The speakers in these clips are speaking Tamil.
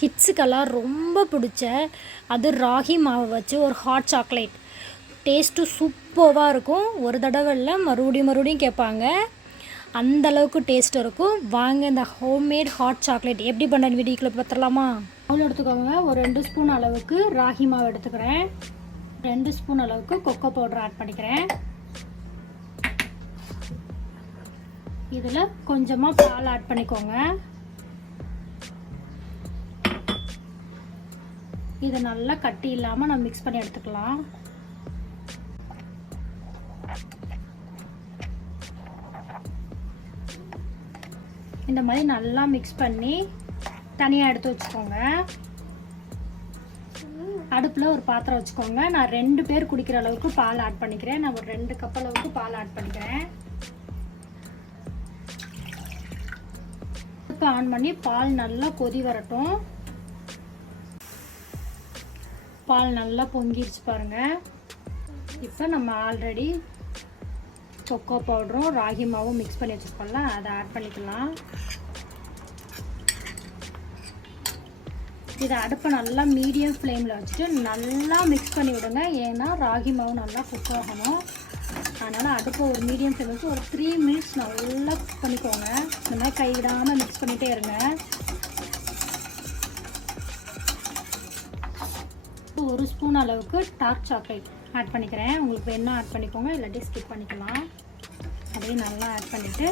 கிட்ஸுக்கெல்லாம் ரொம்ப பிடிச்ச அது ராகி மாவை வச்சு ஒரு ஹாட் சாக்லேட் டேஸ்ட்டு சூப்பராக இருக்கும். ஒரு தடவை இல்லை மறுபடியும் மறுபடியும் கேட்பாங்க. அந்த அளவுக்கு டேஸ்ட் இருக்கும். வாங்க இந்த ஹோம்மேட் ஹாட் சாக்லேட் எப்படி பண்ண வீடியோக்குள்ள பார்த்துடலாமா அவ்வளோ எடுத்துக்கோங்க. ஒரு ரெண்டு ஸ்பூன் அளவுக்கு ராகி மாவு எடுத்துக்கிறேன். ரெண்டு ஸ்பூன் அளவுக்கு கொக்கோ பவுடர் ஆட் பண்ணிக்கிறேன். இதில் கொஞ்சமாக பால் ஆட் பண்ணிக்கோங்க. இதை நல்லா கட்டி இல்லாமல் நம்ம மிக்ஸ் பண்ணி எடுத்துக்கலாம். இந்த மாதிரி நல்லா மிக்ஸ் பண்ணி தனியாக எடுத்து வச்சுக்கோங்க. அடுப்பில் ஒரு பாத்திரம் வச்சுக்கோங்க. நான் ரெண்டு பேர் குடிக்கிற அளவுக்கு பால் ஆட் பண்ணிக்கிறேன். நான் ஒரு ரெண்டு கப் அளவுக்கு பால் ஆட் பண்ணிக்கிறேன். அடுப்பு ஆன் பண்ணி பால் நல்லா கொதி வரட்டும். பால் நல்லா பொங்கிடுச்சு பாருங்க. இப்போ நம்ம ஆல்ரெடி கொக்கோ பவுடரும் ராகி மாவும் மிக்ஸ் பண்ணி வச்சுருக்கோம்ல அதை ஆட் பண்ணிக்கலாம். இதை அடுப்பை நல்லா மீடியம் ஃப்ளேமில் வச்சுட்டு நல்லா மிக்ஸ் பண்ணி விடுங்க. ஏன்னா ராகி மாவு நல்லா குக் ஆகணும். அதனால் அடுப்பை ஒரு மீடியம் ஃப்ளேம் வச்சு ஒரு த்ரீ மினிட்ஸ் நல்லா குக் பண்ணிக்கோங்க. இந்த மாதிரி கைவிடாமல் மிக்ஸ் பண்ணிகிட்டே இருங்க. ஒரு ஸ்பூன் அளவுக்கு டார்க் சாக்லேட் ஆட் பண்ணிக்கிறேன். உங்களுக்கு வேணும் ஆட் பண்ணிக்கோங்க இல்லாட்டி ஸ்கிப் பண்ணிக்கலாம். அப்படியே நல்லா ஆட் பண்ணிவிட்டு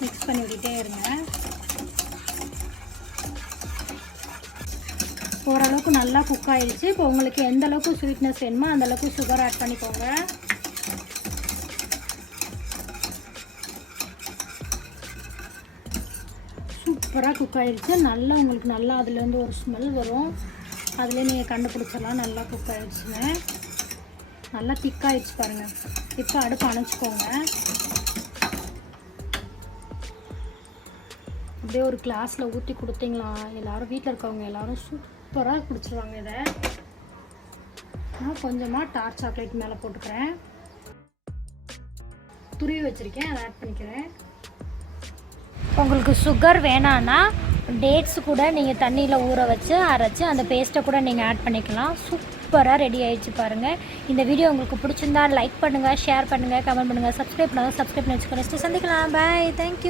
மிக்ஸ் பண்ணி விட்டுட்டே இருங்க. ஓரளவுக்கு நல்லா குக் ஆயிடுச்சு. இப்போ உங்களுக்கு எந்த அளவுக்கு ஸ்வீட்னஸ் வேணுமோ அந்த அளவுக்கு சுகர் ஆட் பண்ணிக்கோங்க. சூப்பராக குக் ஆயிடுச்சு. நல்லா உங்களுக்கு நல்லா அதுலேருந்து ஒரு ஸ்மெல் வரும். அதிலே நீங்கள் கண்டுபிடிச்சிடலாம். நல்லா குக் ஆகிடுச்சுங்க நல்லா திக்காயிடுச்சு பாருங்கள் இப்போ அடுப்பு அணைச்சிக்கோங்க. அப்படியே ஒரு கிளாஸில் ஊற்றி கொடுத்தீங்களா? எல்லோரும் வீட்டில் இருக்கவங்க எல்லோரும் சூப்பராக குடிச்சிருவாங்க இதை. நான் கொஞ்சமாக டார்க் சாக்லேட் மேலே போட்டுக்கிறேன். துருவி வச்சுருக்கேன் அதை ஆட் பண்ணிக்கிறேன். உங்களுக்கு சுகர் வேணான்னா டேட்ஸ் கூட நீங்கள் தண்ணியில் ஊற வச்சு அரைச்சி அந்த பேஸ்ட்டை கூட நீங்கள் ஆட் பண்ணிக்கலாம். சூப்பராக ரெடி ஆகிடுச்சு பாருங்கள் இந்த வீடியோ உங்களுக்கு பிடிச்சிருந்தா லைக் பண்ணுங்கள் ஷேர் பண்ணுங்கள் கமெண்ட் பண்ணுங்கள் சப்ஸ்கிரைப் பண்ணுங்கள் சப்ஸ்கிரைப் பண்ணி வச்சுக்கோங்க. நெக்ஸ்ட்டு சந்திக்கலாம். Bye thank you